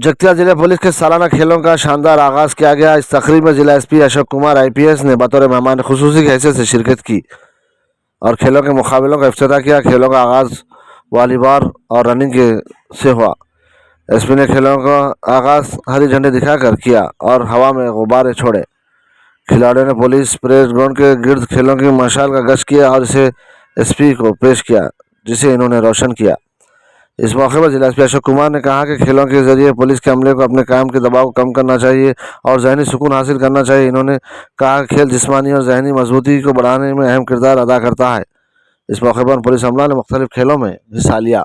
जगतिया जिला पुलिस के सालाना खेलों का शानदार आगाज किया गया। इस तकरीब में जिला एसपी अशोक कुमार आईपीएस ने बतौर मेहमान खुसूसी की हैसियत से शिरकत की और खेलों के मुकाबलों का इफ्तिताह किया। खेलों का आगाज वॉलीबॉल और रनिंग से हुआ। एसपी ने खेलों का आगाज हरी झंडी दिखाकर किया और हवा में गुब्बारे छोड़े। खिलाड़ियों ने पुलिस परेड ग्राउंड के गिर्द खेलों की मशाल का गश्त किया और इसे एसपी को पेश किया, जिसे इन्होंने रोशन किया। इस मौके पर जिला एसपी अशोक कुमार ने कहा कि खेलों के जरिए पुलिस के अमले को अपने काम के दबाव को कम करना चाहिए और जहनी सुकून हासिल करना चाहिए। इन्होंने कहा कि खेल जिस्मानी और जहनी मजबूती को बढ़ाने में अहम किरदार अदा करता है। इस मौके पर पुलिस अमला ने मुख्तलिफ खेलों में हिस्सा लिया।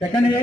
सेकंड है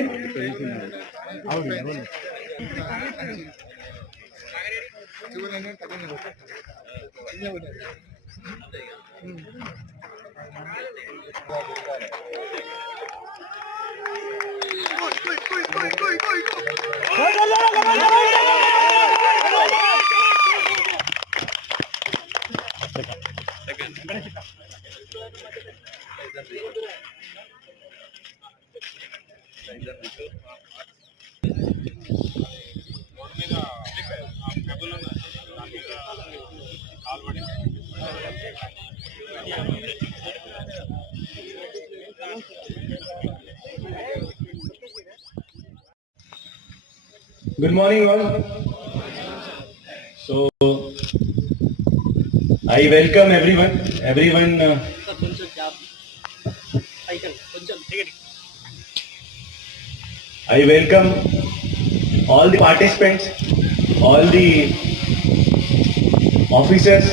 Good morning all. So I welcome everyone. I welcome all the participants, all the officers,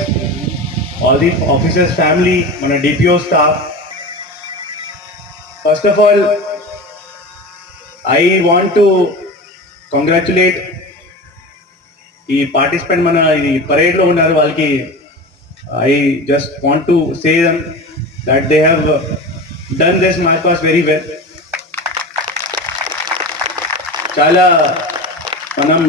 family, mana DPO staff. First of all, I want to congratulate the participant mana ee parade lo unnaru valki. I just want to say them that they have done this march past very well. చాలా మనం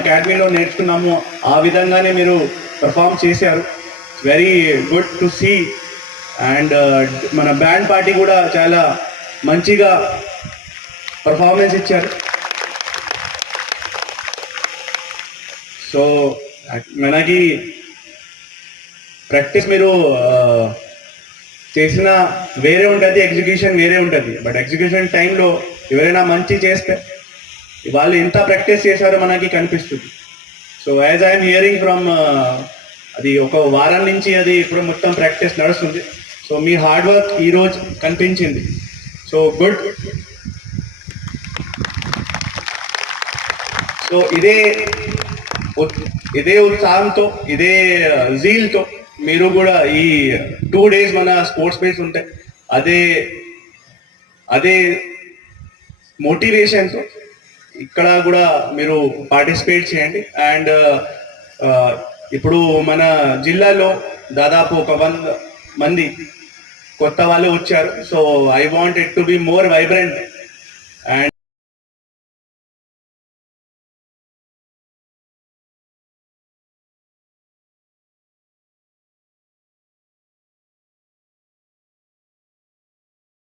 అకాడమీలో నేర్చుకున్నాము ఆ విధంగానే మీరు perform చేశారు. Very good to see. And మన band party కూడా చాలా మంచిగా పర్ఫార్మెన్స్ ఇచ్చారు. సో మనకి ప్రాక్టీస్ మీరు చేసిన వేరే ఉంటుంది, ఎగ్జిక్యూషన్ వేరే ఉంటుంది. బట్ ఎగ్జిక్యూషన్ టైంలో ఎవరైనా మంచి చేస్తే వాళ్ళు ఎంత ప్రాక్టీస్ చేశారో మనకి కనిపిస్తుంది. So as I'm hearing from అది ఒక వారం నుంచి అది ఇప్పుడు మొత్తం ప్రాక్టీస్ నడుస్తుంది. సో మీ హార్డ్ వర్క్ ఈరోజు కనిపించింది. So good. సో ఇదే ఉత్సాహంతో, ఇదే జీల్తో మీరు కూడా ఈ 2 days మన స్పోర్ట్స్ బేస్ ఉంటాయి, అదే మోటివేషన్తో ఇక్కడ కూడా మీరు పార్టిసిపేట్ చేయండి. అండ్ ఇప్పుడు మన జిల్లాలో దాదాపు ఒక 100 మంది కొత్త వాళ్ళు వచ్చారు. So I want it to be more vibrant. And